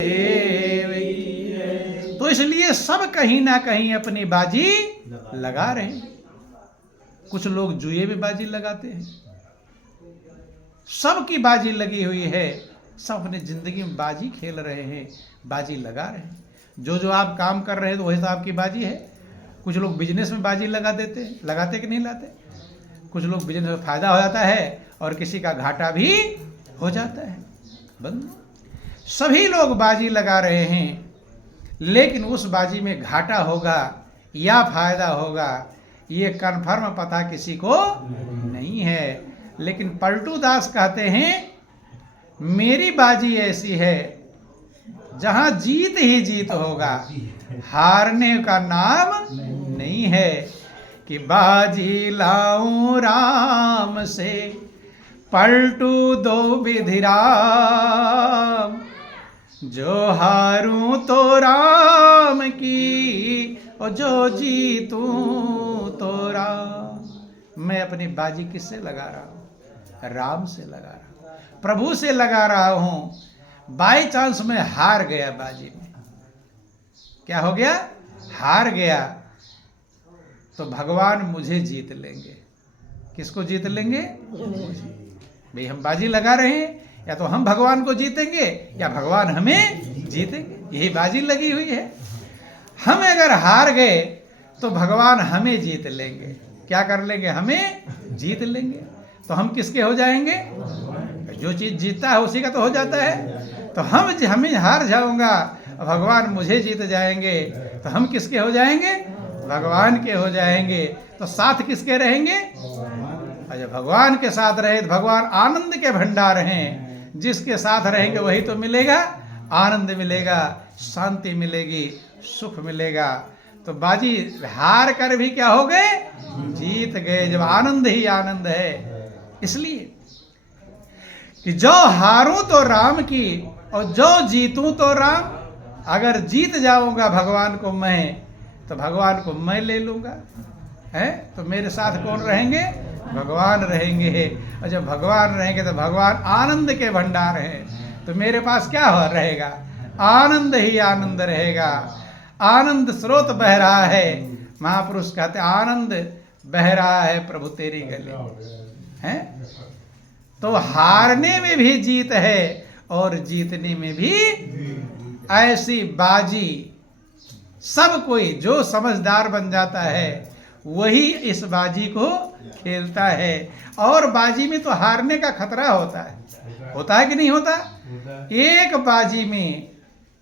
तो इसलिए सब कहीं ना कहीं अपनी बाजी लगा रहे हैं। कुछ लोग जुए में बाजी लगाते हैं, सबकी बाजी लगी हुई है, सब अपनी जिंदगी में बाजी खेल रहे हैं, बाजी लगा रहे हैं। जो आप काम कर रहे हैं तो वही तो आपकी बाजी है। कुछ लोग बिजनेस में बाजी लगा देते हैं, लगाते कि नहीं लाते। कुछ लोग बिजनेस में फायदा हो जाता है और किसी का घाटा भी हो जाता है। बंद सभी लोग बाजी लगा रहे हैं, लेकिन उस बाजी में घाटा होगा या फायदा होगा ये कन्फर्म पता किसी को नहीं है। लेकिन पलटू दास कहते हैं मेरी बाजी ऐसी है जहां जीत ही जीत होगा, हारने का नाम नहीं है। कि बाजी लाऊं राम से पलटू दो विधि राम, जो हारूं तो राम की और जो जीतूं तो राम। मैं अपनी बाजी किससे लगा रहा हूं? राम से लगा रहा हूं, प्रभु से लगा रहा हूं। बाई चांस में हार गया बाजी में, क्या हो गया? हार गया, तो भगवान मुझे जीत लेंगे। किसको जीत लेंगे? भाई हम बाजी लगा रहे हैं, या तो हम भगवान को जीतेंगे या भगवान हमें जीतेंगे, यही बाजी लगी हुई है। हम अगर हार गए तो भगवान हमें जीत लेंगे। क्या कर लेंगे? हमें जीत लेंगे। तो हम किसके हो जाएंगे? जो चीज जीतता है उसी का तो हो जाता है। तो हमें हार जाऊंगा, भगवान मुझे जीत जाएंगे, तो हम किसके हो जाएंगे? भगवान के हो जाएंगे। तो साथ किसके रहेंगे? अच्छा, भगवान के साथ रहे तो भगवान आनंद के भंडार हैं। जिसके साथ रहेंगे वही तो मिलेगा, आनंद मिलेगा, शांति मिलेगी, सुख मिलेगा। तो बाजी हार कर भी क्या हो गए? जीत गए, जब आनंद ही आनंद है। इसलिए कि जो हारूं तो राम की और जो जीतूं तो राम। अगर जीत जाऊंगा भगवान को मैं, तो भगवान को मैं ले लूंगा, है? तो मेरे साथ कौन रहेंगे? भगवान रहेंगे। और जब भगवान रहेंगे तो भगवान आनंद के भंडार हैं, तो मेरे पास क्या रहेगा? आनंद ही आनंद रहेगा। आनंद स्रोत बह रहा है। महापुरुष कहते आनंद बह रहा है प्रभु तेरी गले, है? तो हारने में भी जीत है और जीतने में भी। ऐसी बाजी सब कोई जो समझदार बन जाता है वही इस बाजी को खेलता है। और बाजी में तो हारने का खतरा होता है कि नहीं होता? एक बाजी में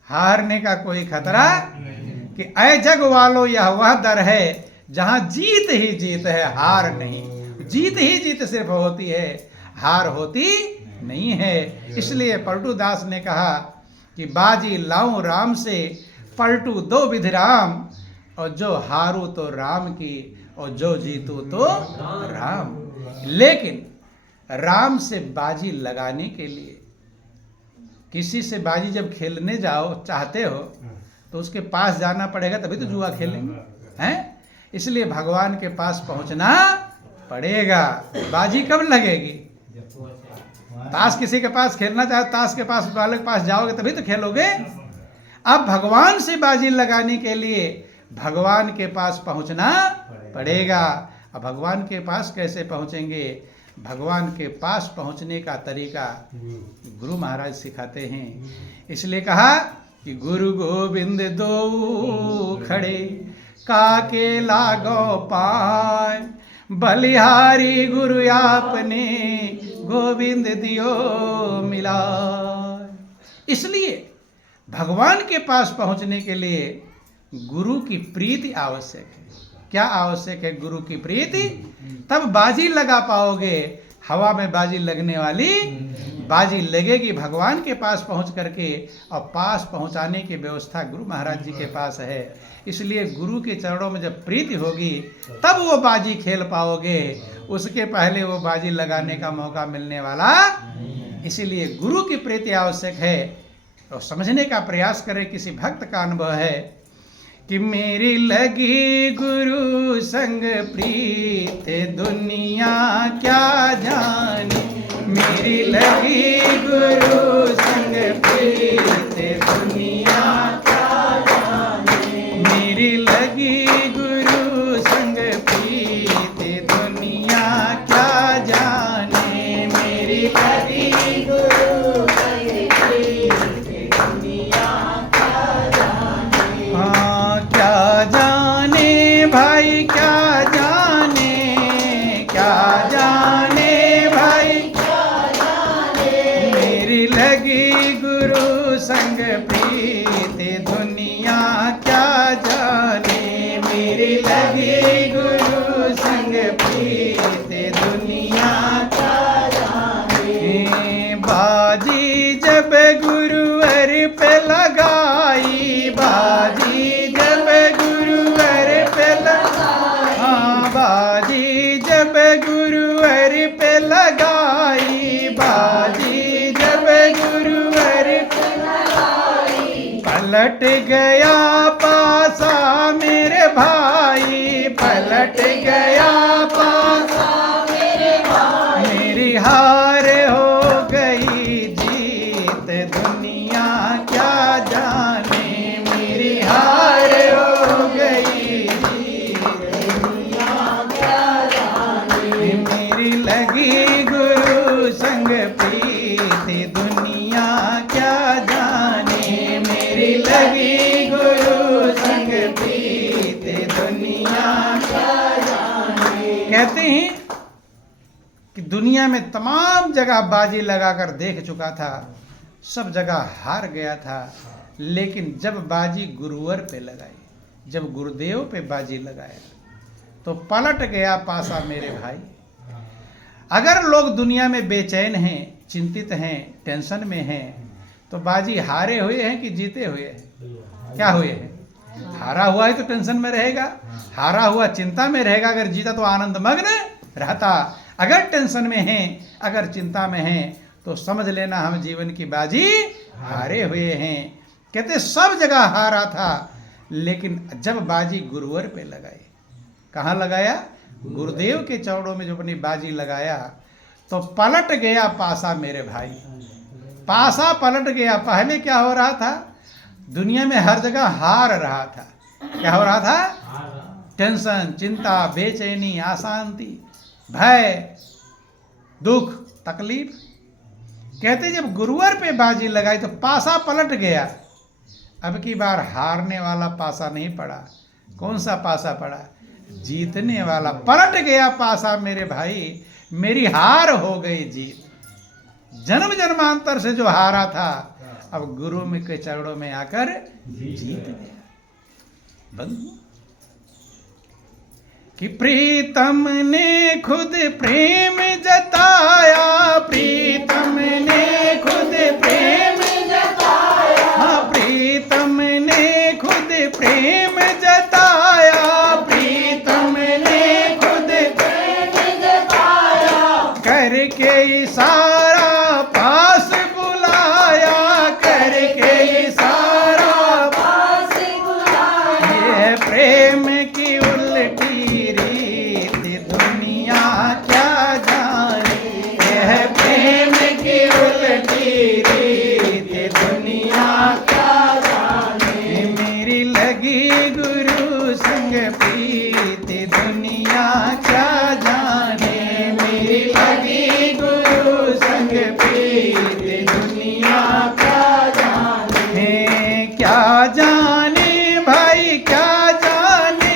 हारने का कोई खतरा कि ऐ जग वालों यह वह दर है जहां जीत ही जीत है, हार नहीं। जीत ही जीत सिर्फ होती है, हार होती नहीं है। इसलिए पलटू दास ने कहा कि बाजी लाऊं राम से पलटू दो विधि राम, और जो हारू तो राम की और जो जीतू तो राम। लेकिन राम से बाजी लगाने के लिए किसी से बाजी जब खेलने जाओ चाहते हो तो उसके पास जाना पड़ेगा, तभी तो जुआ खेलेंगे, हैं? इसलिए भगवान के पास पहुंचना पड़ेगा। बाजी कब लगेगी? ताश किसी के पास खेलना चाहे, ताश के पास वाले के पास जाओगे तभी तो खेलोगे। अब भगवान से बाजी लगाने के लिए भगवान के पास पहुंचना पड़ेगा। अब भगवान के पास कैसे पहुंचेंगे? भगवान के पास पहुंचने का तरीका गुरु महाराज सिखाते हैं। इसलिए कहा कि गुरु गोविंद दो खड़े काके लागो पाए, बलिहारी गुरु आपने गोविंद दियो मिला। इसलिए भगवान के पास पहुंचने के लिए गुरु की प्रीति आवश्यक है। क्या आवश्यक है? गुरु की प्रीति। तब बाजी लगा पाओगे। हवा में बाजी लगने वाली बाजी लगेगी भगवान के पास पहुंच करके, और पास पहुंचाने की व्यवस्था गुरु महाराज जी के पास है। इसलिए गुरु के चरणों में जब प्रीति होगी तब वो बाजी खेल पाओगे, उसके पहले वो बाजी लगाने का मौका मिलने वाला। इसीलिए गुरु की प्रीति आवश्यक है। तो समझने का प्रयास करें। किसी भक्त का अनुभव है कि मेरी लगी गुरु संग प्रीत दुनिया क्या जाने, मेरी लगी गुरु संग प्रीत दुनिया संग प्रीत दुनिया क्या जाने, मेरी लगी गुरु संग प्रीत दुनिया क्या जाने। बाजी जब गुरुवर पे लगाई, बाजी जब गुरुवर पे लगाई, हाँ बाजी जब गुरुवर पे लगाई, बाजी जब गुरुवर पे लगाई, पलट गया पासा मेरे भाई, पलट गया पासा मेरे भाई, मेरी हार हो गई जीत दुनिया क्या जाने, मेरी हार हो गई जीत दुनिया क्या जाने। मेरी लगी गुरु संग प्रीत दुनिया क्या जाने, मेरी लगी गुरु संग प्रीत दुनिया क्या जाने। कहते हैं कि दुनिया में तमाम जगह बाजी लगाकर देख चुका था, सब जगह हार गया था, लेकिन जब बाजी गुरुवर पे लगाई, जब गुरुदेव पे बाजी लगाया तो पलट गया पासा मेरे भाई। अगर लोग दुनिया में बेचैन हैं, चिंतित हैं, टेंशन में हैं, तो बाजी हारे हुए हैं कि जीते हुए हैं? क्या हुए हैं? हारा हुआ है तो टेंशन में रहेगा, हारा हुआ चिंता में रहेगा, अगर जीता तो आनंद मग्न रहता। अगर टेंशन में हैं, अगर चिंता में हैं, तो समझ लेना हम जीवन की बाजी हारे हुए हैं। कहते सब जगह हारा था, लेकिन जब बाजी गुरुवर पे लगाई, कहाँ लगाया? गुरुदेव के चरणों में जो अपनी बाजी लगाया तो पलट गया पासा मेरे भाई, पासा पलट गया। पहले क्या हो रहा था? दुनिया में हर जगह हार रहा था। क्या हो रहा था? टेंशन, चिंता, बेचैनी, अशांति, भय, दुख, तकलीफ। कहते जब गुरुवर पे बाजी लगाई तो पासा पलट गया। अब की बार हारने वाला पासा नहीं पड़ा। कौन सा पासा पड़ा? जीतने वाला। पलट गया पासा मेरे भाई, मेरी हार हो गई जीत। जन्म जन्मांतर से जो हारा था, अब गुरु में के चरणों में आकर जीत गया। बंधु कि प्रीतम ने खुद प्रेम जताया, प्रीतम ने खुद प्रेम जताया, हाँ प्रीतम ने खुद प्रेम जताया, प्रीतम ने खुद प्रेम जताया, करके इशारा पास बुलाया, करके इशारा पास बुलाया। ये प्रेम की उल्टी दुनिया क्या जाने, यह प्रेम की उल्टी रीत दुनिया क्या जाने। मेरी लगी गुरु संग प्रीत दुनिया क्या जाने, मेरी लगी गुरु संग प्रीत दुनिया क्या जाने। क्या जाने भाई क्या जाने,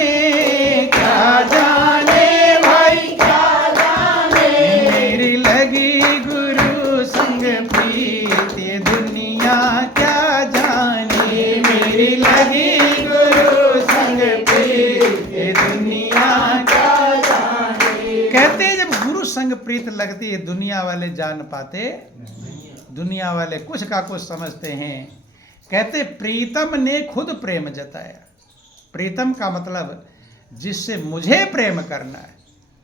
क्या जाने भाई क्या जाने, मेरी लगी गुरु संग प्रीत दुनिया क्या जाने, मेरी लगी गुरु संग प्रीत दुनिया क्या जाने। कहते जब गुरु संग प्रीत लगती है दुनिया वाले जान पाते, दुनिया वाले कुछ का कुछ समझते हैं। कहते प्रीतम ने खुद प्रेम जताया। प्रीतम का मतलब जिससे मुझे प्रेम करना है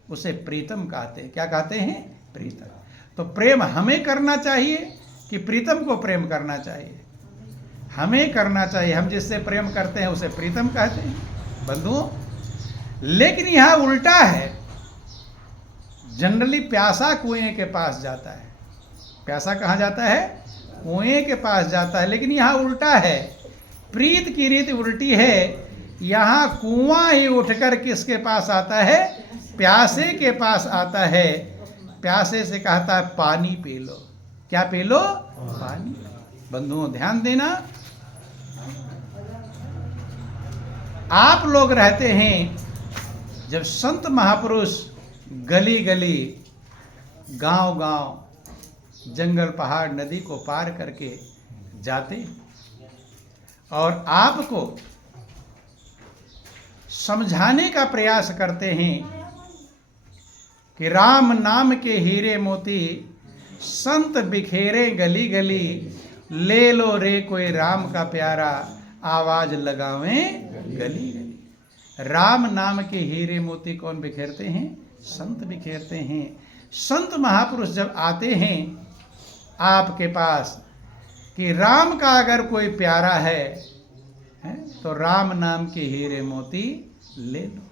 उसे प्रीतम कहते हैं। क्या कहते हैं? प्रीतम। तो प्रेम हमें करना चाहिए कि प्रीतम को प्रेम करना चाहिए? हमें करना चाहिए। हम जिससे प्रेम करते हैं उसे प्रीतम कहते हैं बंधुओं। लेकिन यहां उल्टा है। जनरली प्यासा कुएं के पास जाता है। प्यासा कहाँ जाता है? कुएं के पास जाता है। लेकिन यहाँ उल्टा है। प्रीत की रीत उल्टी है। यहाँ कुआं ही उठकर किसके पास आता है? प्यासे के पास आता है। प्यासे से कहता है पानी पी लो। क्या पी लो? पानी। बंधुओं ध्यान देना, आप लोग रहते हैं, जब संत महापुरुष गली गली, गांव गांव, जंगल पहाड़ नदी को पार करके जाते और आपको समझाने का प्रयास करते हैं कि राम नाम के हीरे मोती संत बिखेरे गली गली, ले लो रे कोई राम का प्यारा, आवाज लगावें गली गली। राम नाम के हीरे मोती कौन बिखेरते हैं? संत बिखेरते हैं। संत महापुरुष जब आते हैं आपके पास कि राम का अगर कोई प्यारा है तो राम नाम के हीरे मोती ले लो।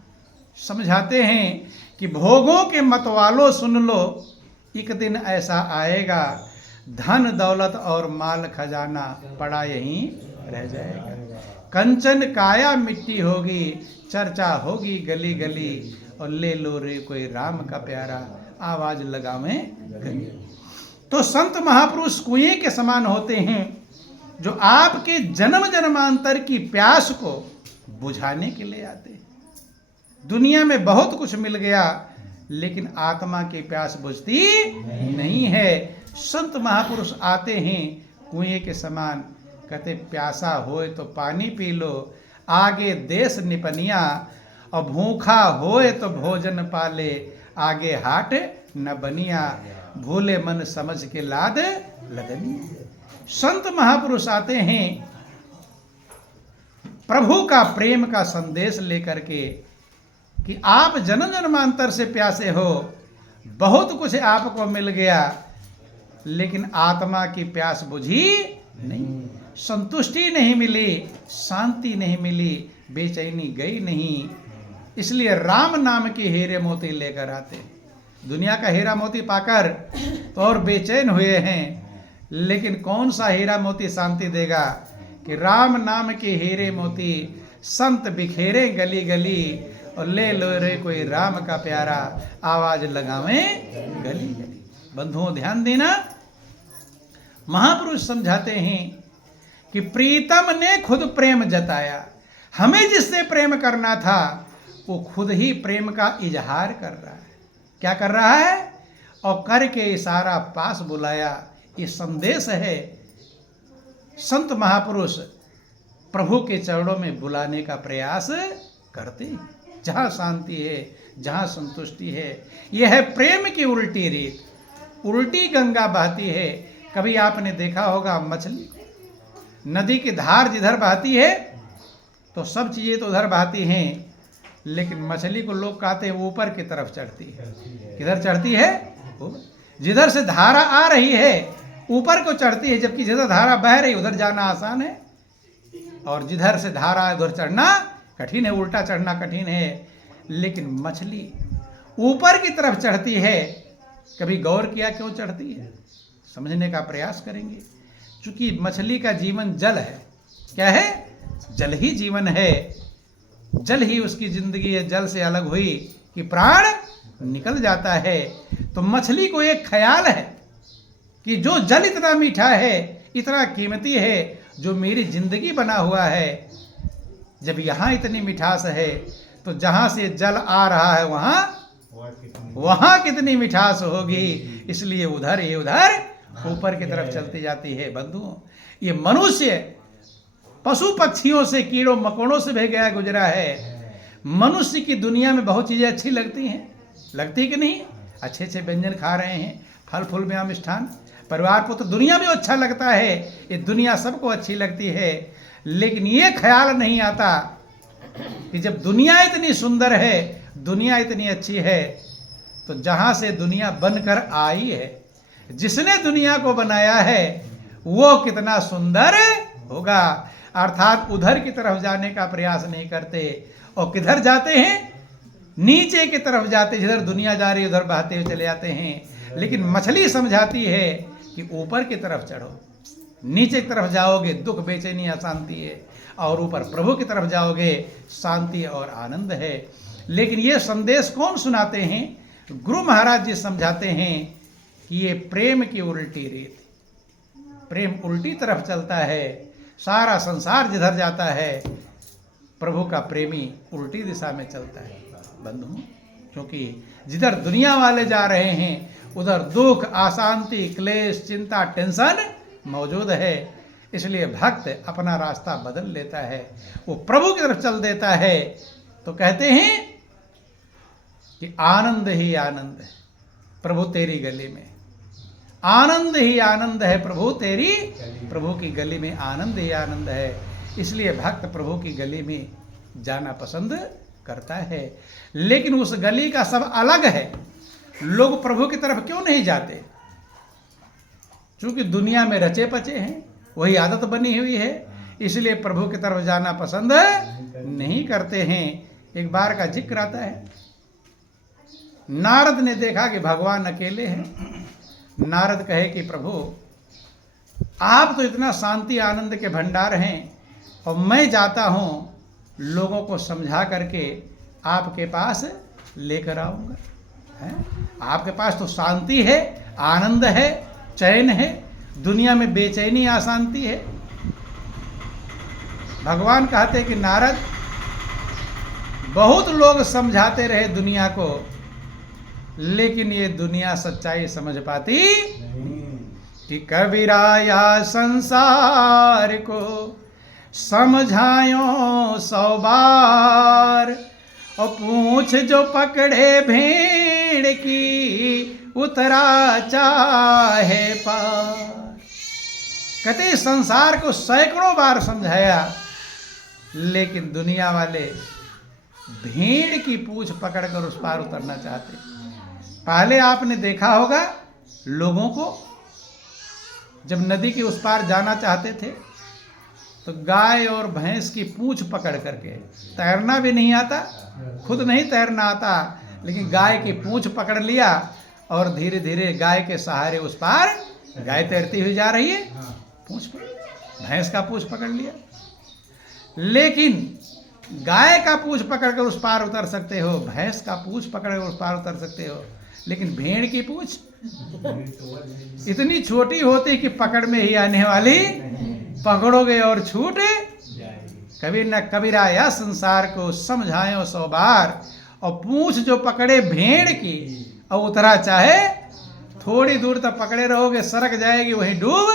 समझाते हैं कि भोगों के मतवालों सुन लो, एक दिन ऐसा आएगा धन दौलत और माल खजाना पड़ा यहीं रह जाएगा। कंचन काया मिट्टी होगी, चर्चा होगी गली गली, और ले लो रे कोई राम का प्यारा, आवाज लगावें गली। तो संत महापुरुष कुएं के समान होते हैं जो आपके जन्म जन्मांतर की प्यास को बुझाने के लिए आते हैं। दुनिया में बहुत कुछ मिल गया लेकिन आत्मा की प्यास बुझती नहीं है। संत महापुरुष आते हैं कुएं के समान, कहते प्यासा होए तो पानी पी लो, आगे देश निपनिया, और भूखा होए तो भोजन पाले, आगे हाट न बनिया, भूले मन समझ के लाद लदनिया। संत महापुरुष आते हैं प्रभु का प्रेम का संदेश लेकर के कि आप जन्म जन्मांतर से प्यासे हो, बहुत कुछ आपको मिल गया लेकिन आत्मा की प्यास बुझी नहीं, संतुष्टि नहीं मिली, शांति नहीं मिली, बेचैनी गई नहीं। इसलिए राम नाम के हीरे मोती लेकर आते। दुनिया का हीरा मोती पाकर तो और बेचैन हुए हैं, लेकिन कौन सा हीरा मोती शांति देगा कि राम नाम के हीरे मोती संत बिखेरे गली गली, और ले लो रे कोई राम का प्यारा, आवाज लगावें गली गली। बंधुओं ध्यान देना, महापुरुष समझाते हैं कि प्रीतम ने खुद प्रेम जताया। हमें जिससे प्रेम करना था वो खुद ही प्रेम का इजहार कर रहा है। क्या कर रहा है? और करके इशारा पास बुलाया। ये संदेश है संत महापुरुष प्रभु के चरणों में बुलाने का प्रयास करते हैं। जहाँ शांति है, जहाँ संतुष्टि है, यह है प्रेम की उल्टी रीत। उल्टी गंगा बहती है। कभी आपने देखा होगा मछली, नदी की धार जिधर बहती है तो सब चीज़ें तो उधर बहती हैं, लेकिन मछली को लोग कहते हैं ऊपर की तरफ चढ़ती है। किधर चढ़ती है? जिधर से धारा आ रही है ऊपर को चढ़ती है, जबकि जिधर धारा बह रही उधर जाना आसान है, और जिधर से धारा है उधर चढ़ना कठिन है, उल्टा चढ़ना कठिन है। लेकिन मछली ऊपर की तरफ चढ़ती है। कभी गौर किया क्यों चढ़ती है? समझने का प्रयास करेंगे। चूंकि मछली का जीवन जल है। क्या है? जल ही जीवन है, जल ही उसकी जिंदगी है। जल से अलग हुई कि प्राण निकल जाता है। तो मछली को एक ख्याल है कि जो जल इतना मीठा है, इतना कीमती है, जो मेरी जिंदगी बना हुआ है, जब यहाँ इतनी मिठास है तो जहाँ से जल आ रहा है वहाँ कितनी मिठास होगी। इसलिए उधर ही उधर ऊपर की तरफ चलती जाती है। बंधुओं, ये मनुष्य पशु पक्षियों से, कीड़ों मकोड़ों से भी गया गुजरा है। मनुष्य की दुनिया में बहुत चीज़ें अच्छी लगती हैं, लगती कि नहीं? अच्छे अच्छे व्यंजन खा रहे हैं, फल फूल में मिष्ठान, परिवार को तो दुनिया में अच्छा लगता है। ये दुनिया सबको अच्छी लगती है, लेकिन ये ख्याल नहीं आता कि जब दुनिया इतनी सुंदर है, दुनिया इतनी अच्छी है, तो जहाँ से दुनिया बनकर आई है, जिसने दुनिया को बनाया है, वो कितना सुंदर होगा। अर्थात उधर की तरफ जाने का प्रयास नहीं करते, और किधर जाते हैं? नीचे की तरफ जाते, जिधर दुनिया जा रही उधर बहते हुए चले जाते हैं। लेकिन मछली समझाती है कि ऊपर की तरफ चढ़ो, नीचे की तरफ जाओगे दुख बेचैनी अशांति है, और ऊपर प्रभु की तरफ जाओगे शांति और आनंद है। लेकिन ये संदेश कौन सुनाते हैं? गुरु महाराज जी समझाते हैं कि ये प्रेम की उल्टी रीत। प्रेम उल्टी तरफ चलता है। सारा संसार जिधर जाता है, प्रभु का प्रेमी उल्टी दिशा में चलता है। बंधुओं, क्योंकि जिधर दुनिया वाले जा रहे हैं उधर दुख, अशांति, क्लेश, चिंता, टेंशन मौजूद है। इसलिए भक्त अपना रास्ता बदल लेता है, वो प्रभु की तरफ चल देता है। तो कहते हैं कि आनंद ही आनंद है प्रभु तेरी गली में, आनंद ही आनंद है प्रभु तेरी, प्रभु की गली में आनंद ही आनंद है। इसलिए भक्त प्रभु की गली में जाना पसंद करता है। लेकिन उस गली का सब अलग है, लोग प्रभु की तरफ क्यों नहीं जाते? क्योंकि दुनिया में रचे पचे हैं, वही आदत बनी हुई है, इसलिए प्रभु की तरफ जाना पसंद नहीं करते हैं। एक बार का जिक्र आता है, नारद ने देखा कि भगवान अकेले हैं। नारद कहे कि प्रभु आप तो इतना शांति आनंद के भंडार हैं, और मैं जाता हूं लोगों को समझा करके आपके पास लेकर आऊंगा। है? आपके पास तो शांति है, आनंद है, चैन है, दुनिया में बेचैनी अशांति है। भगवान कहते कि नारद, बहुत लोग समझाते रहे दुनिया को, लेकिन ये दुनिया सच्चाई समझ पाती नहीं। कि कबीराया संसार को समझायो 100 बार, और पूछ जो पकड़े भेड़ की उतरा चाहे पार। कहते संसार को सैकड़ों बार समझाया, लेकिन दुनिया वाले भेड़ की पूछ पकड़कर उस पार उतरना चाहते। पहले आपने देखा होगा लोगों को जब नदी के उस पार जाना चाहते थे तो गाय और भैंस की पूछ पकड़ करके, तैरना भी नहीं आता, खुद नहीं तैरना आता, लेकिन गाय की पूछ पकड़ लिया और धीरे धीरे गाय के सहारे उस पार, गाय तैरती हुई जा रही है, पूछ पकड़, भैंस का पूछ पकड़ लिया। लेकिन गाय का पूछ पकड़कर उस पार उतर सकते हो, भैंस का पूछ पकड़कर उस पार उतर सकते हो, लेकिन भेड़ की पूछ इतनी छोटी होती कि पकड़ में ही आने वाली, पकड़ोगे और छूट कभी न कबीरा या संसार को समझायो 100 बार। और पूछ जो पकड़े भेड़ की और उतरा चाहे, थोड़ी दूर तक पकड़े रहोगे, सरक जाएगी, वहीं डूब।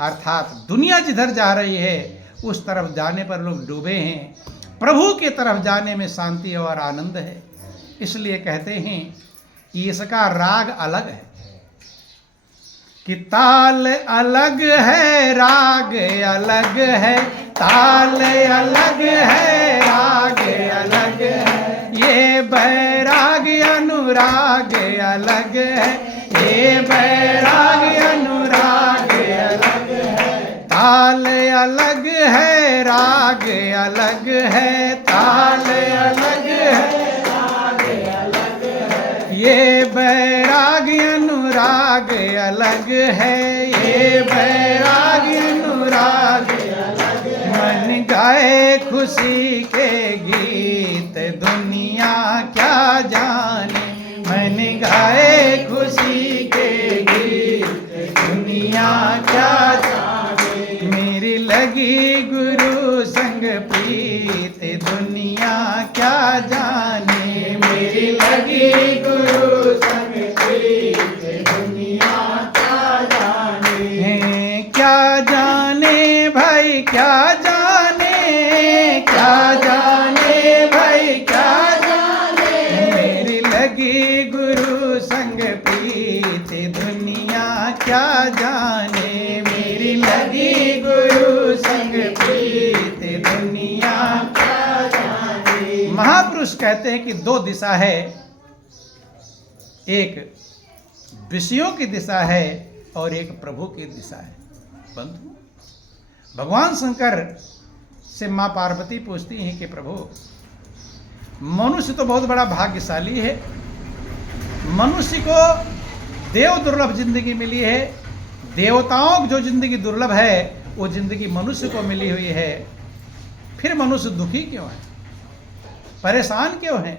अर्थात दुनिया जिधर जा रही है उस तरफ जाने पर लोग डूबे हैं, प्रभु की तरफ जाने में शांति और आनंद है। इसलिए कहते हैं कि इसका राग अलग है, कि ताल अलग है, राग अलग है, ताल अलग है, राग अलग है, ये बैराग अनुराग अलग है, ये बैराग अनुराग अलग है, ताल अलग है, राग अलग है, ताल अलग है, ये बैराग अनुराग अलग है, ये बैराग अनुराग अलग है। मन गाए खुशी के गीत दुनिया क्या जाने, मन गाए खुशी के गीत दुनिया क्या जाने, मेरी लगी गुरु संग प्रीत दुनिया क्या जाने, मेरी लगी गुरु संग प्रीत दुनिया क्या जाने। क्या जाने भाई क्या जाने, क्या जाने भाई क्या जाने, मेरी लगी गुरु संग प्रीत दुनिया क्या जाने, मेरी लगी गुरु संग प्रीत दुनिया क्या जाने। महापुरुष कहते हैं कि 2 दिशा है, एक विषयों की दिशा है और एक प्रभु की दिशा है। बंधु, भगवान शंकर से मां पार्वती पूछती हैं कि प्रभु, मनुष्य तो बहुत बड़ा भाग्यशाली है, मनुष्य को देव दुर्लभ जिंदगी मिली है, देवताओं की जो जिंदगी दुर्लभ है वो जिंदगी मनुष्य को मिली हुई है, फिर मनुष्य दुखी क्यों है, परेशान क्यों है,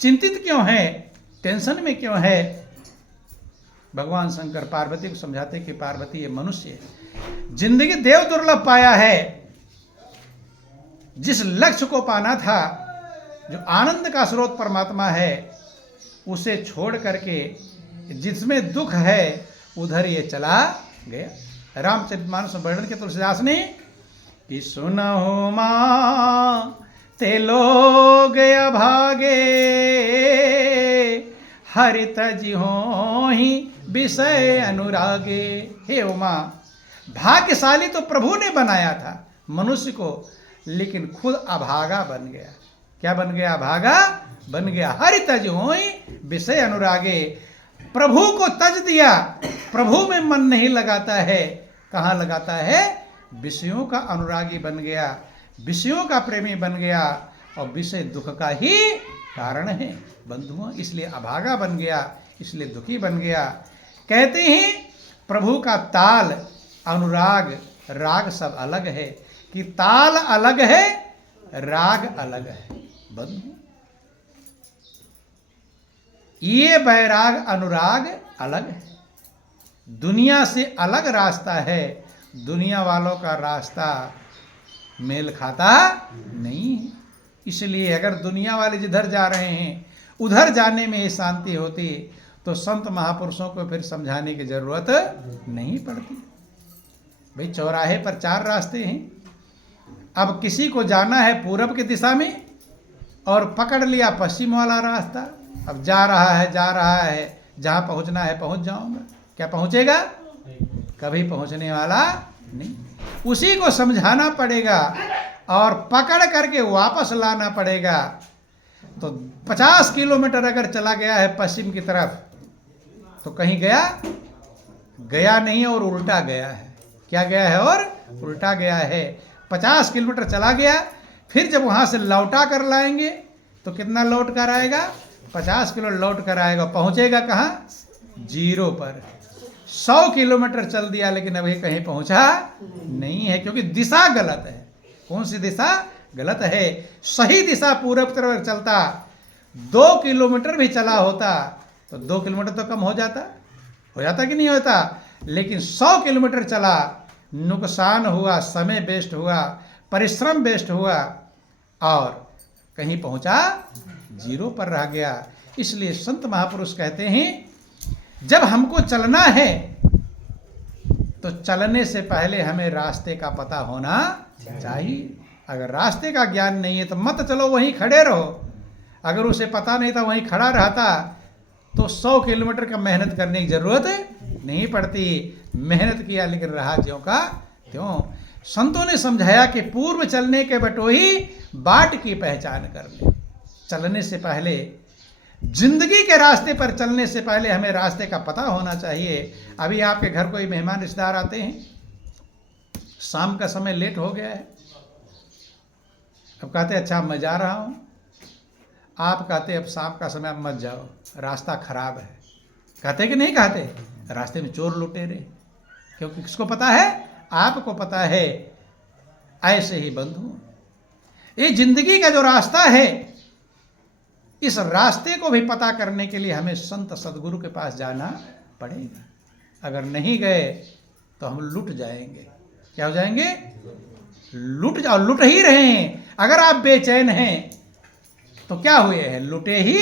चिंतित क्यों है, टेंशन में क्यों है? भगवान शंकर पार्वती को समझाते कि पार्वती ये मनुष्य है, जिंदगी देव दुर्लभ पाया है, जिस लक्ष्य को पाना था, जो आनंद का स्रोत परमात्मा है, उसे छोड़ करके जिसमें दुख है उधर ये चला गया। रामचरितमानस में वर्णन किया तुलसीदास ने कि सुनहु माँ ते लोग अभागे, हरि तज होहि विषय अनुरागे। हे उमा, भाग्यशाली तो प्रभु ने बनाया था मनुष्य को, लेकिन खुद अभागा बन गया। क्या बन गया? अभागा बन गया। हरि तज होई विषय अनुरागे, प्रभु को तज दिया, प्रभु में मन नहीं लगाता है। कहाँ लगाता है? विषयों का अनुरागी बन गया, विषयों का प्रेमी बन गया, और विषय दुख का ही कारण है बंधुओं। इसलिए अभागा बन गया, इसलिए दुखी बन गया। कहते हैं प्रभु का ताल, अनुराग, राग सब अलग है, कि ताल अलग है, राग अलग है बंधु। ये वैराग अनुराग अलग है, दुनिया से अलग रास्ता है। दुनिया वालों का रास्ता मेल खाता नहीं है। इसलिए अगर दुनिया वाले जिधर जा रहे हैं उधर जाने में शांति होती तो संत महापुरुषों को फिर समझाने की जरूरत नहीं पड़ती। भाई चौराहे पर 4 रास्ते हैं, अब किसी को जाना है पूरब की दिशा में और पकड़ लिया पश्चिम वाला रास्ता। अब जा रहा है, जहाँ पहुँचना है पहुँच जाऊँगा। क्या पहुँचेगा? कभी पहुँचने वाला नहीं। उसी को समझाना पड़ेगा और पकड़ करके वापस लाना पड़ेगा। तो 50 किलोमीटर अगर चला गया है पश्चिम की तरफ तो कहीं गया नहीं और उल्टा गया है। क्या गया है? और उल्टा गया है। 50 किलोमीटर चला गया, फिर जब वहाँ से लौटा कर लाएंगे तो कितना लौट कर आएगा? 50 किलो लौट कर आएगा। पहुँचेगा कहाँ? 0 पर। 100 किलोमीटर चल दिया लेकिन अभी कहीं पहुँचा नहीं है, क्योंकि दिशा गलत है। कौन सी दिशा गलत है? सही दिशा पूरब की तरफ चलता 2 किलोमीटर भी चला होता तो 2 किलोमीटर तो कम हो जाता कि नहीं होता? लेकिन 100 किलोमीटर चला, नुकसान हुआ, समय वेस्ट हुआ, परिश्रम वेस्ट हुआ और कहीं पहुंचा 0 पर रह गया। इसलिए संत महापुरुष कहते हैं जब हमको चलना है तो चलने से पहले हमें रास्ते का पता होना चाहिए। अगर रास्ते का ज्ञान नहीं है तो मत चलो, वहीं खड़े रहो। अगर उसे पता नहीं था वहीं खड़ा रहता तो 100 किलोमीटर का मेहनत करने की जरूरत नहीं पड़ती। मेहनत किया लेकिन रहा ज्यों का त्यों। संतों ने समझाया कि पूर्व चलने के बटोही बाट की पहचान कर ले। चलने से पहले, जिंदगी के रास्ते पर चलने से पहले हमें रास्ते का पता होना चाहिए। अभी आपके घर कोई मेहमान रिश्तेदार आते हैं, शाम का समय लेट हो गया है, अब कहते अच्छा मैं जा रहा हूँ, आप कहते अब शाम का समय मत जाओ, रास्ता खराब है। कहते कि नहीं कहते? रास्ते में चोर लुटेरे, क्योंकि किसको पता है? आपको पता है। ऐसे ही बंधु, ये जिंदगी का जो रास्ता है, इस रास्ते को भी पता करने के लिए हमें संत सदगुरु के पास जाना पड़ेगा। अगर नहीं गए तो हम लुट जाएंगे। क्या हो जाएंगे? लुट जाओ, लुट ही रहे हैं। अगर आप बेचैन हैं तो क्या हुए हैं? लुटे ही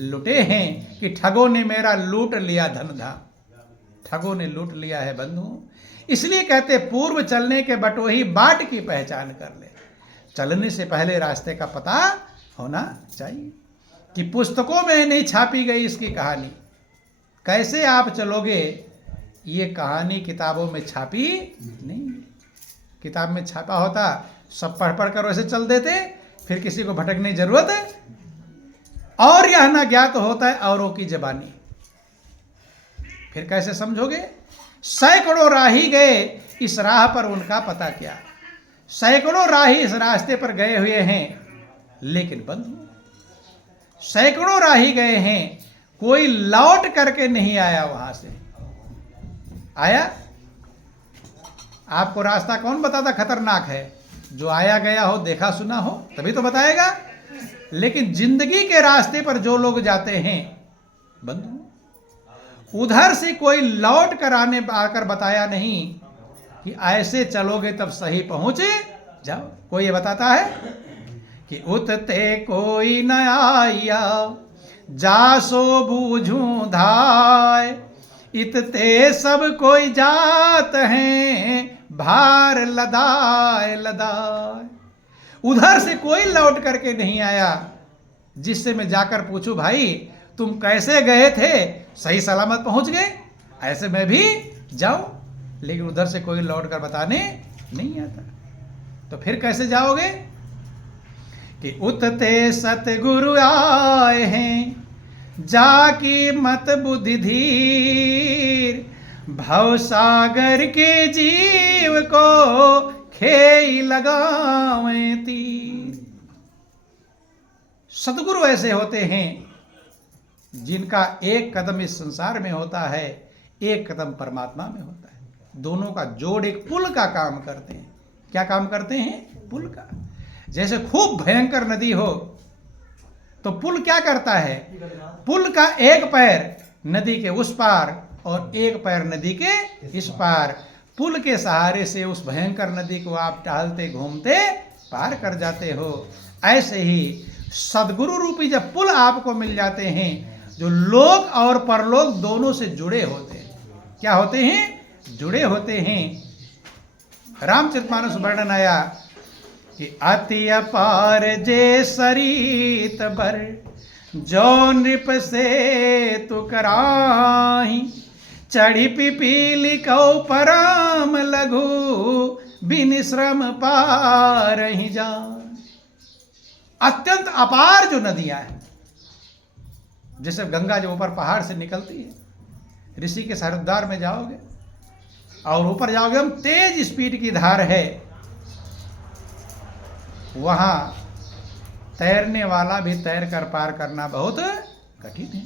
लुटे हैं कि ठगों ने मेरा लूट लिया धन धाम। ठगों ने लूट लिया है बंधु। इसलिए कहते पूर्व चलने के बटोही बाट की पहचान कर ले। चलने से पहले रास्ते का पता होना चाहिए कि पुस्तकों में नहीं छापी गई इसकी कहानी। कैसे आप चलोगे? ये कहानी किताबों में छापी नहीं। किताब में छापा होता सब पढ़ पढ़ कर वैसे चल देते, फिर किसी को भटकने की जरूरत है। और यह न ज्ञात होता है औरों की जबानी, फिर कैसे समझोगे? सैकड़ों राही गए इस राह पर, उनका पता क्या? सैकड़ों राही इस रास्ते पर गए हुए हैं, लेकिन बंधु सैकड़ों राही गए हैं, कोई लौट करके नहीं आया। वहां से आया? आपको रास्ता कौन बताता खतरनाक है? जो आया गया हो, देखा सुना हो, तभी तो बताएगा। लेकिन जिंदगी के रास्ते पर जो लोग जाते हैं बंधु, उधर से कोई लौट कर आकर बताया नहीं कि ऐसे चलोगे तब सही पहुंचे जाओ। कोई ये बताता है कि उतते कोई न आया, जासो बूझूं धाय, इतते सब कोई जात हैं, भार लदाए लदाए। उधर से कोई लौट करके नहीं आया जिससे मैं जाकर पूछूं, भाई तुम कैसे गए थे, सही सलामत पहुंच गए, ऐसे मैं भी जाऊं। लेकिन उधर से कोई लौट कर बताने नहीं आता। तो फिर कैसे जाओगे कि उतते सतगुरु आए हैं, जाकी मत बुद्धि धीर, भव सागर के जीव को खेई लगावे तीर। सतगुरु ऐसे होते हैं जिनका एक कदम इस संसार में होता है, एक कदम परमात्मा में होता है। दोनों का जोड़ एक पुल का काम करते हैं। क्या काम करते हैं? पुल का। जैसे खूब भयंकर नदी हो तो पुल क्या करता है? पुल का एक पैर नदी के उस पार और एक पैर नदी के इस पार, पुल के सहारे से उस भयंकर नदी को आप टहलते घूमते पार कर जाते हो। ऐसे ही सदगुरु रूपी जब पुल आपको मिल जाते हैं, जो लोक और परलोक दोनों से जुड़े होते हैं। क्या होते हैं? जुड़े होते हैं। रामचरितमानस वर्णन आया कि अति अपार जे सरित बर, जो नृप से तु कराही, चढ़ी पिपीली कौ परम लघु, बिन श्रम पार ही जान। अत्यंत अपार जो नदियां हैं, जैसे गंगा जो ऊपर पहाड़ से निकलती है, ऋषि के हरिद्वार में जाओगे और ऊपर जाओगे, हम तेज स्पीड की धार है, वहां तैरने वाला भी तैर कर पार करना बहुत कठिन है।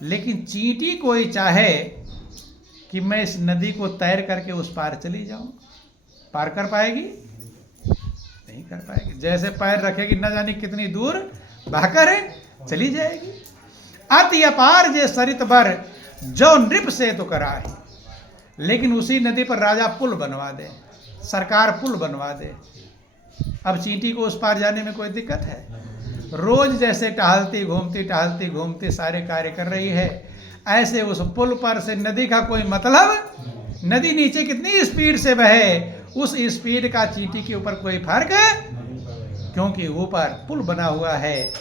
लेकिन चींटी कोई चाहे कि मैं इस नदी को तैर करके उस पार चली जाऊं, पार कर पाएगी? नहीं कर पाएगी। जैसे पैर रखेगी न जाने कितनी दूर बहकर चली जाएगी। अति अपार जे सरित बर, जो नृप से तो कराही। लेकिन उसी नदी पर राजा पुल बनवा दे, सरकार पुल बनवा दे। अब चींटी को उस पार जाने में कोई दिक्कत है? रोज जैसे टहलती घूमती सारे कार्य कर रही है, ऐसे उस पुल पर से नदी का कोई मतलब? नदी नीचे कितनी स्पीड से बहे, उस स्पीड का चींटी के ऊपर कोई फर्क, क्योंकि ऊपर पुल बना हुआ है।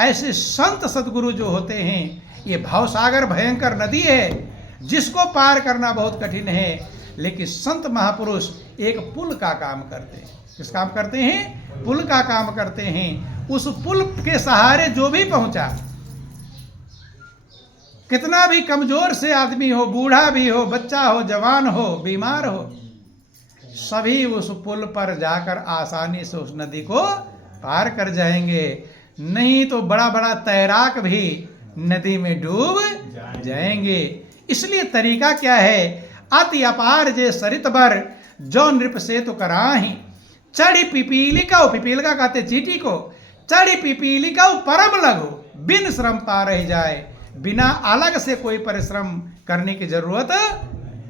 ऐसे संत सदगुरु जो होते हैं, ये भवसागर भयंकर नदी है जिसको पार करना बहुत कठिन है। लेकिन संत महापुरुष एक पुल का काम करते हैं। किस काम करते हैं? पुल का काम करते हैं। उस पुल के सहारे जो भी पहुंचा, कितना भी कमजोर से आदमी हो, बूढ़ा भी हो, बच्चा हो, जवान हो, बीमार हो, सभी उस पुल पर जाकर आसानी से उस नदी को पार कर जाएंगे। नहीं तो बड़ा बड़ा तैराक भी नदी में डूब जाएंगे। इसलिए तरीका क्या है? अति अपार जे सरित बर, जो नृप से तो कराही, चढ़ी पिपीलिका, पिपीलिका कहते चींटी को, चढ़ी पिपीलिका परम लघु, बिन श्रम पार ही जाए। बिना अलग से कोई परिश्रम करने की जरूरत,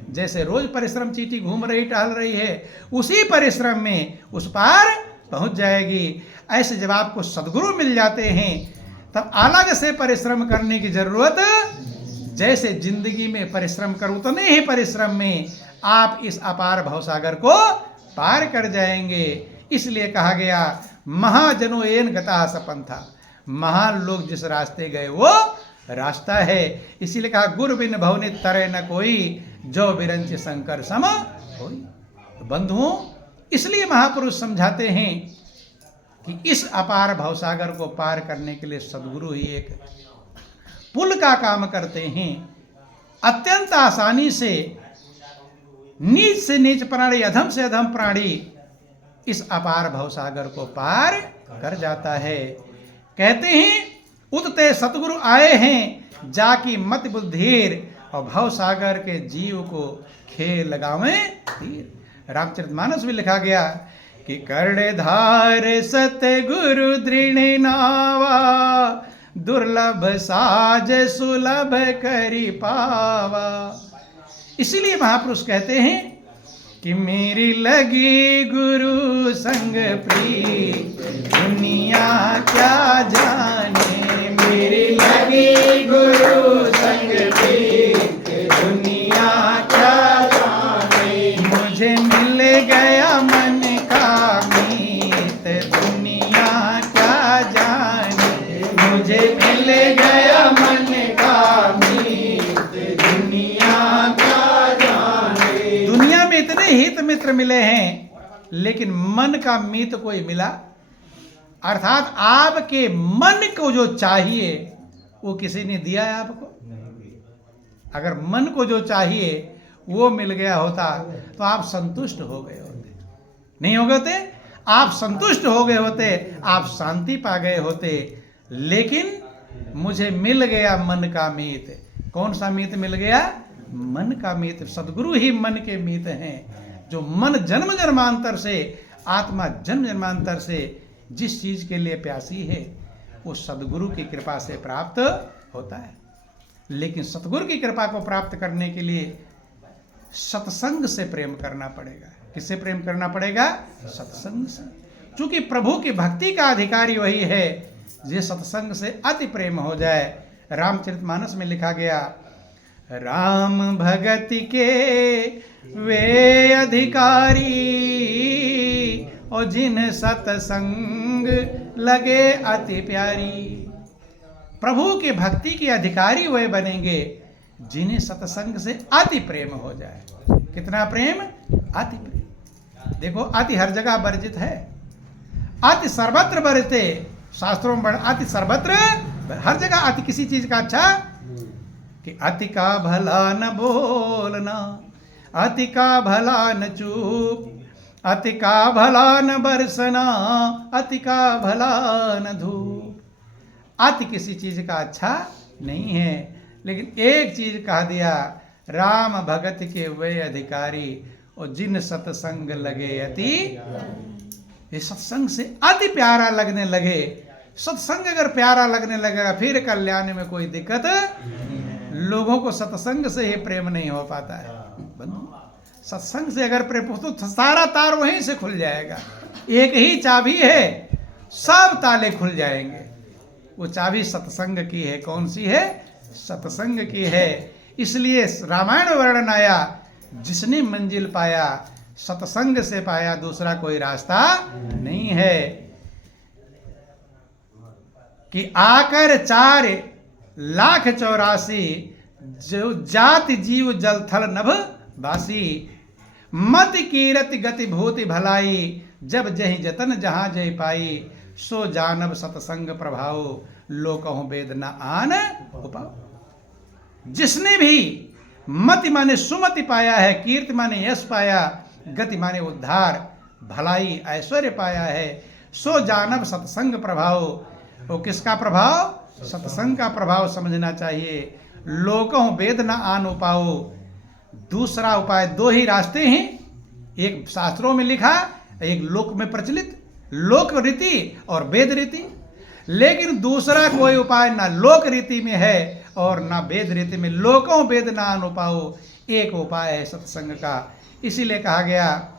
जैसे रोज परिश्रम चींटी घूम रही टहल रही है, उसी परिश्रम में उस पार पहुंच जाएगी। ऐसे जब आपको सदगुरु मिल जाते हैं, तब अलग से परिश्रम करने की जरूरत, जैसे जिंदगी में परिश्रम करूं तो नहीं, परिश्रम में आप इस अपार भवसागर को पार कर जाएंगे। इसलिए कहा गया, महाजनो एन गता सपंथा, महान लोग जिस रास्ते गए वो रास्ता है। इसीलिए कहा, गुरु बिन भवनि तरे न कोई, जो बिरंच शंकर सम होई। तो बंधुओं, इसलिए महापुरुष समझाते हैं कि इस अपार भवसागर को पार करने के लिए सदगुरु ही एक पुल का काम करते हैं। अत्यंत आसानी से नीच प्राणी, अधम से अधम प्राणी इस अपार भवसागर को पार कर जाता है। कहते हैं, उतते सतगुरु आए हैं, जाकी मत बुद्धीर, और भवसागर के जीव को खेल लगावें तीर। रामचरितमानस में लिखा गया कि कर्णधार सतगुरु दृढ़ नावा, दुर्लभ साज सुलभ करी पावा। इसीलिए महापुरुष कहते हैं कि मेरी लगी गुरु संग प्रीत, दुनिया क्या जाने। मेरी लगी गुरु संग प्रीत, दुनिया मित्र मिले हैं, लेकिन मन का मीत कोई मिला, अर्थात आपके मन को जो चाहिए वो किसी ने दिया है आपको? अगर मन को जो चाहिए वो मिल गया होता तो आप संतुष्ट हो गए होते, नहीं हो गए होते? आप संतुष्ट हो गए होते, आप शांति पा गए होते। लेकिन मुझे मिल गया मन का मीत। कौन सा मीत मिल गया? मन का मीत। सदगुरु ही मन के मीत हैं। जो मन जन्म जन्मांतर से, आत्मा जन्म जन्मांतर से जिस चीज के लिए प्यासी है वो सदगुरु की कृपा से प्राप्त होता है। लेकिन सतगुरु की कृपा को प्राप्त करने के लिए सत्संग से प्रेम करना पड़ेगा। किससे प्रेम करना पड़ेगा? सत्संग से। चूंकि प्रभु की भक्ति का अधिकारी वही है जे सत्संग से अति प्रेम हो जाए। रामचरितमानस में लिखा गया, राम भगति के वे अधिकारी और जिन सत्संग लगे अति प्यारी। प्रभु के भक्ति के अधिकारी वे बनेंगे जिन्हें सत्संग से अति प्रेम हो जाए। कितना प्रेम? अति प्रेम। देखो, अति हर जगह वर्जित है। अति सर्वत्र वर्जिते, शास्त्रों में अति सर्वत्र, हर जगह अति किसी चीज का अच्छा कि अति का भला न बोलना, अति का भला न चूप, अति का भला न बरसना, अति का भला न धूप। अति किसी चीज का अच्छा नहीं है। लेकिन एक चीज कह दिया, राम भगत के वे अधिकारी और जिन सत्संग लगे अति। ये सत्संग से अति प्यारा लगने लगे। सत्संग अगर प्यारा लगने लगेगा फिर कल्याण में कोई दिक्कत नहीं है। लोगों को सत्संग से ही प्रेम नहीं हो पाता है। सत्संग से अगर प्रेम हो तो सारा तार वहीं से खुल जाएगा। एक ही चाबी है, सब ताले खुल जाएंगे। वो चाबी सत्संग की है। कौन सी है? सत्संग की है। इसलिए रामायण वर्णन आया, जिसने मंजिल पाया सत्संग से पाया, दूसरा कोई रास्ता नहीं है। कि आकर 4,84,000 जो जाति जीव जल थल नभ बासी, मत कीरति गति भूति भलाई, जब जहि जतन जहां जय पाई, सो जानब सत्संग प्रभाव, लोकहु वेद न आन उपाव। जिसने भी मति माने सुमति पाया है, कीर्ति माने यश पाया, गति माने उद्धार, भलाई ऐश्वर्य पाया है, सो जानब सत्संग प्रभाव। वो किसका प्रभाव? सत्संग का प्रभाव समझना चाहिए। लोकहु वेद न आन उपाओ। दूसरा उपाय, दो ही रास्ते हैं। एक शास्त्रों में लिखा, एक लोक में प्रचलित, लोक रीति और वेद रीति। लेकिन दूसरा कोई उपाय ना लोक रीति में है और ना वेद रीति में। लोकों वेद ना अनुपाओ। एक उपाय है सत्संग का। इसीलिए कहा गया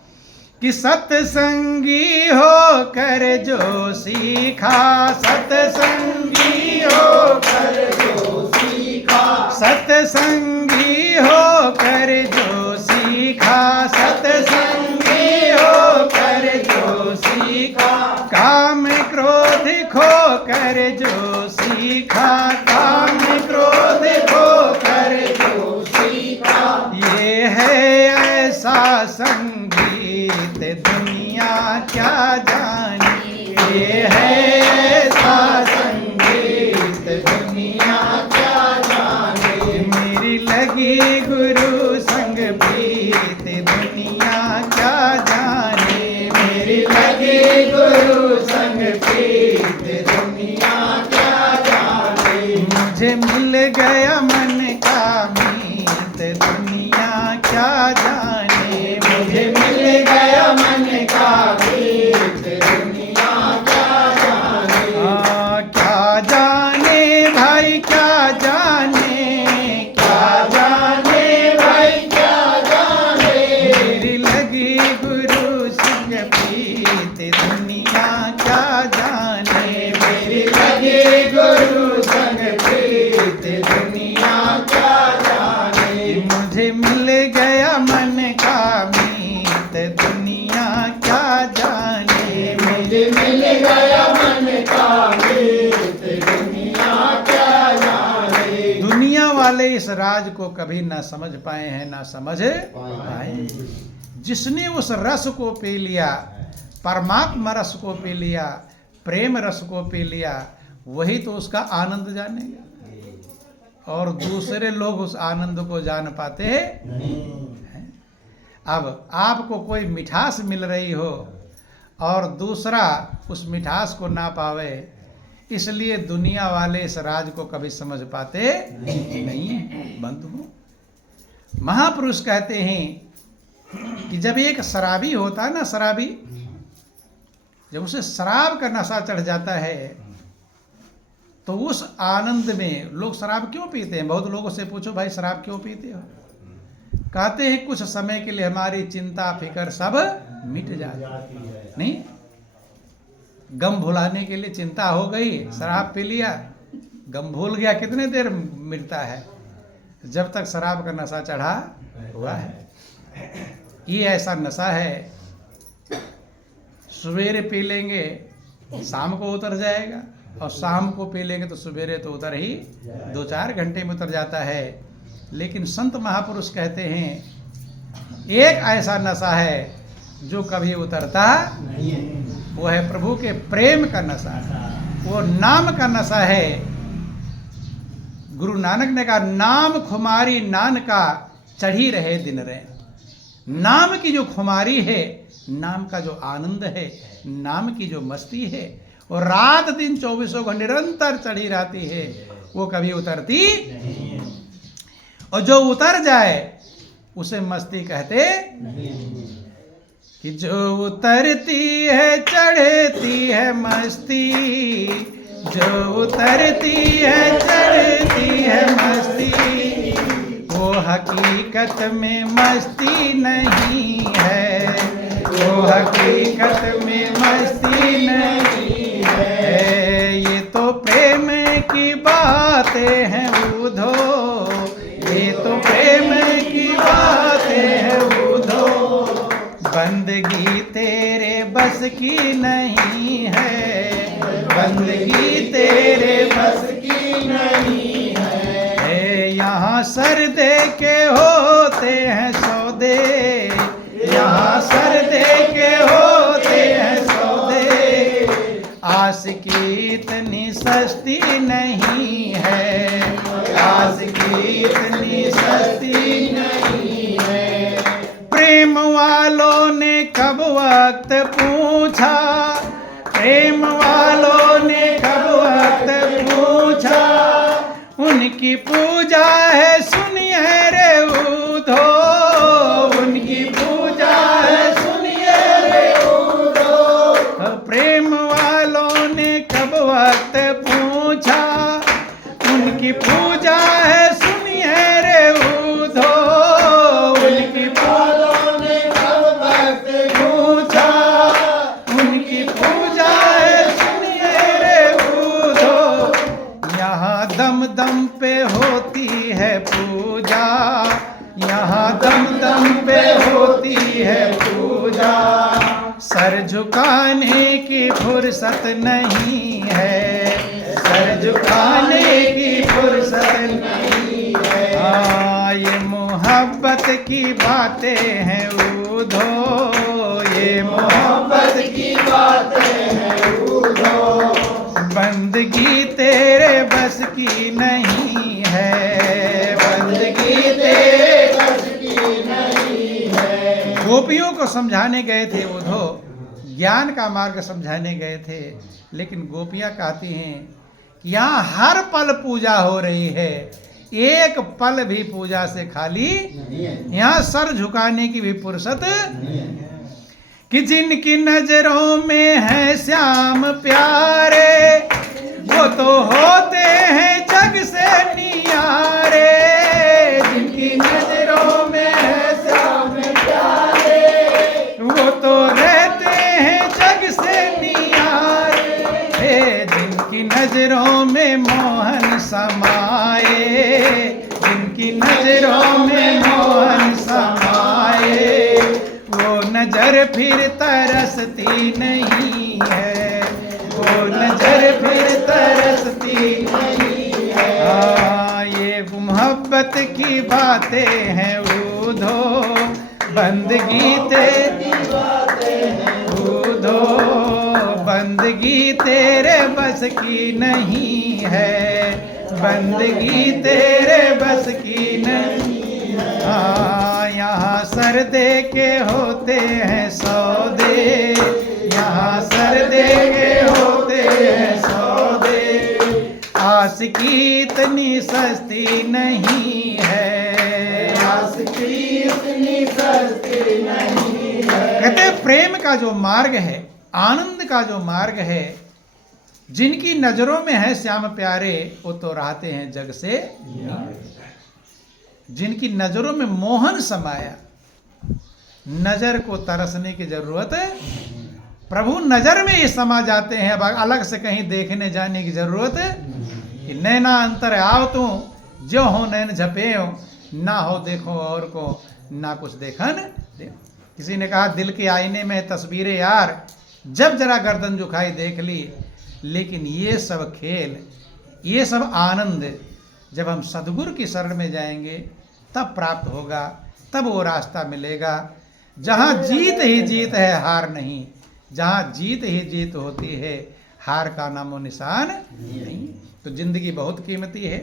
कि सत्संगी हो कर जो सीखा, सत्संगी हो कर जो सीखा, सत्संगी हो कर जो सीखा, सत्संगी हो कर जो सीखा, काम क्रोध खो कर जो सीखा, काम क्रोध खो कर जो सीखा। ये है ऐसा संगीत दुनिया क्या जानी, ये है ऐसा संगीत दुनिया क्या जानी। मेरी लगी गुरु संग प्रीत दुनिया क्या जाने, मेरी लगी गुरु संग प्रीत दुनिया क्या जाने। मुझे मिल गया मन का मीत दुनिया क्या जाने, मुझे मिल गया मन का मीत दुनिया क्या जाने। क्या जाने भाई क्या जाने, क्या जाने भाई क्या जाने। मेरी लगी गुरु संग प्रीत दुनिया क्या जाने, मेरी लगी गुरु संग प्रीत दुनिया क्या जाने। मुझे मिल गया मन का मीत दुनिया क्या जाने, मुझे मिल गया मन का मीत दुनिया क्या जाने। दुनिया वाले इस राज को कभी ना समझ पाए हैं, ना समझ पाए। जिसने उस रस को पी लिया, परमात्मा रस को पी लिया, प्रेम रस को पी लिया, वही तो उसका आनंद जानेगा। और दूसरे लोग उस आनंद को जान पाते हैं। अब आपको कोई मिठास मिल रही हो और दूसरा उस मिठास को ना पावे, इसलिए दुनिया वाले इस राज को कभी समझ पाते नहीं है। बंधुओं, महापुरुष कहते हैं कि जब एक शराबी होता है ना, शराबी जब उसे शराब का नशा चढ़ जाता है तो उस आनंद में, लोग शराब क्यों पीते हैं? बहुत लोगों से पूछो भाई शराब क्यों पीते हो? कहते हैं कुछ समय के लिए हमारी चिंता फिकर सब मिट जाती है। नहीं, गम भुलाने के लिए चिंता हो गई, शराब पी लिया, गम भूल गया, कितने देर मिटता है? जब तक शराब का नशा चढ़ा हुआ है। ये ऐसा नशा है, सवेरे पी लेंगे शाम को उतर जाएगा, और शाम को पी लेंगे तो सवेरे तो उतर ही 2-4 घंटे में उतर जाता है। लेकिन संत महापुरुष कहते हैं एक ऐसा नशा है जो कभी उतरता नहीं है, वो है प्रभु के प्रेम का नशा, वो नाम का नशा है। गुरु नानक ने कहा, नाम खुमारी नान का चढ़ी रहे दिन रे। नाम की जो खुमारी है, नाम का जो आनंद है, नाम की जो मस्ती है, और रात दिन 24 घंटे निरंतर चढ़ी रहती है, वो कभी उतरती नहीं। और जो उतर जाए उसे मस्ती कहते नहीं। कि जो उतरती है चढ़ती है मस्ती, जो उतरती है चढ़ती है मस्ती, वो हकीकत में मस्ती नहीं है, वो हकीकत में मस्ती नहीं है। ये तो प्रेम की बातें हैं उधो, ये तो प्रेम की बातें हैं उधो, बंदगी तेरे बस की नहीं है, बंदगी तेरे बस की नहीं है। यहाँ सर दे के होते हैं सौदे, यहाँ सर दे के होते हैं सौदे, आस की इतनी सस्ती नहीं है, आस की इतनी सस्ती नहीं है। प्रेम वालों ने कब वक्त पूछा, प्रेम वालों ने कब वक्त पूछा, उनकी पूजा है सुनिए रे उधो, उनकी पूजा है सुनिए रे उधो। प्रेम वालों ने कब वक्त पूछा, उनकी पूजा है सुनिए रे उधो, उनकी वालों ने कब वक्त पूछा, उनकी पूजा है सुनिए रे उधो। यहाँ दम दम पे होती है पूजा, यहाँ दम दम पे होती है पूजा, सर झुकाने की फुर्सत नहीं है, सर झुकाने की फुर्सत नहीं है। ये मोहब्बत की बातें हैं उधो, ये मोहब्बत की बातें हैं उधो, बंदगी तेरे बस की नहीं है, बंदगी तेरे बस की नहीं है। गोपियों को समझाने गए थे उधो, ज्ञान का मार्ग समझाने गए थे, लेकिन गोपियां कहती हैं कि यहाँ हर पल पूजा हो रही है, एक पल भी पूजा से खाली यहाँ सर झुकाने की भी फुर्सत नहीं है। कि जिनकी नजरों में है श्याम प्यारे, वो तो होते हैं जग से नियारे, जिनकी नजरों में है श्याम प्यारे, वो तो रहते हैं जग से नियारे, जिनकी नजरों में मोहन समाए, जिनकी नजरों में मोहन समाए, वो नजर फिर तरसती नहीं है, वो नजर फिर तरसती नहीं है। ये मोहब्बत की बातें हैं उधो, बंदगी तेरी कूदो, बंदगी तेरे बस की नहीं है, बंदगी तेरे बस की नहीं है। हाँ, यहाँ सर दे के होते हैं सौदे, यहाँ सर दे के होते हैं सौदे, आस की इतनी सस्ती नहीं है, आस की इतनी सस्ती नहीं है। कहते प्रेम का जो मार्ग है, आनंद का जो मार्ग है, जिनकी नजरों में है श्याम प्यारे, वो तो रहते हैं जग से। जिनकी नजरों में मोहन समाया, नजर को तरसने की जरूरत है, प्रभु नजर में ही समा जाते हैं। अब अलग से कहीं देखने जाने की जरूरत है कि नैना अंतर आओ तू, जो हो नैन झपे हो, ना हो देखो और को, ना कुछ देखन दे। किसी ने कहा दिल के आईने में तस्वीरें यार, जब जरा गर्दन झुकाई देख ली। लेकिन ये सब खेल, ये सब आनंद जब हम सदगुरु की शरण में जाएंगे तब प्राप्त होगा, तब वो रास्ता मिलेगा जहाँ जीत ही जीत है, हार नहीं। जहाँ जीत ही जीत होती है, हार का नामो निशान नहीं। तो जिंदगी बहुत कीमती है,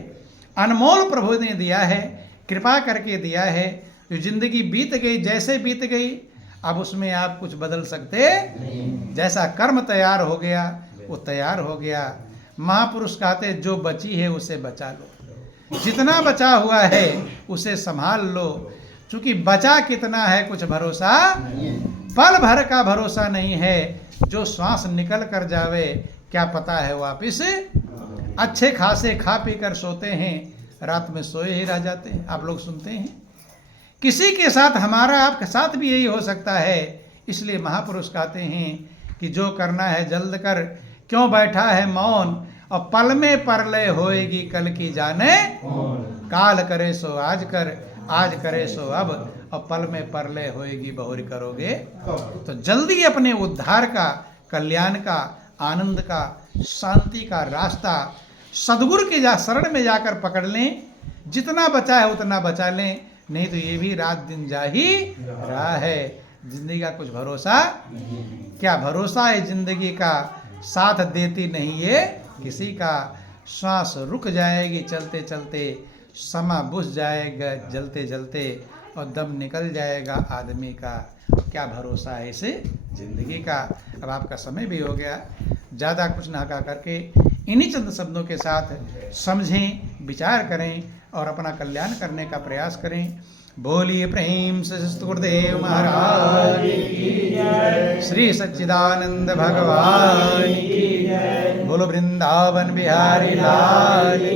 अनमोल प्रभु ने दिया है, कृपा करके दिया है। जो जिंदगी बीत गई, जैसे बीत गई, अब उसमें आप कुछ बदल सकते नहीं। जैसा कर्म तैयार हो गया वो तैयार हो गया। महापुरुष कहते जो बची है उसे बचा लो, जितना बचा हुआ है उसे संभाल लो, क्योंकि बचा कितना है कुछ भरोसा, पल भर का भरोसा नहीं है। जो श्वास निकल कर जावे क्या पता है वापिस। अच्छे खासे खा पी कर सोते हैं, रात में सोए ही रह जाते हैं। आप लोग सुनते हैं, किसी के साथ हमारा आपके साथ भी यही हो सकता है। इसलिए महापुरुष कहते हैं कि जो करना है जल्द कर, क्यों बैठा है मौन, और पल में परलय होएगी कल की जाने। काल करे सो आज कर, आज करे सो अब, और पल में परलय होएगी बहुरी करोगे। तो जल्दी अपने उद्धार का, कल्याण का, आनंद का, शांति का रास्ता सदगुरु के शरण में जाकर पकड़ लें। जितना बचा है उतना बचा लें, नहीं तो ये भी रात दिन जा ही रहा है। जिंदगी का कुछ भरोसा क्या भरोसा है जिंदगी का, साथ देती नहीं ये किसी का। श्वास रुक जाएगी चलते चलते, समा बुझ जाएगा जलते जलते, और दम निकल जाएगा आदमी का। क्या भरोसा है इसे जिंदगी का। अब आपका समय भी हो गया, ज़्यादा कुछ ना कहा करके इन्हीं चंद शब्दों के साथ समझें, विचार करें और अपना कल्याण करने का प्रयास करें। बोलिए प्रेम से गुरुदेव महाराज की जय, श्री सच्चिदानंद भगवान की जय, बोलो वृंदावन बिहारी लाल।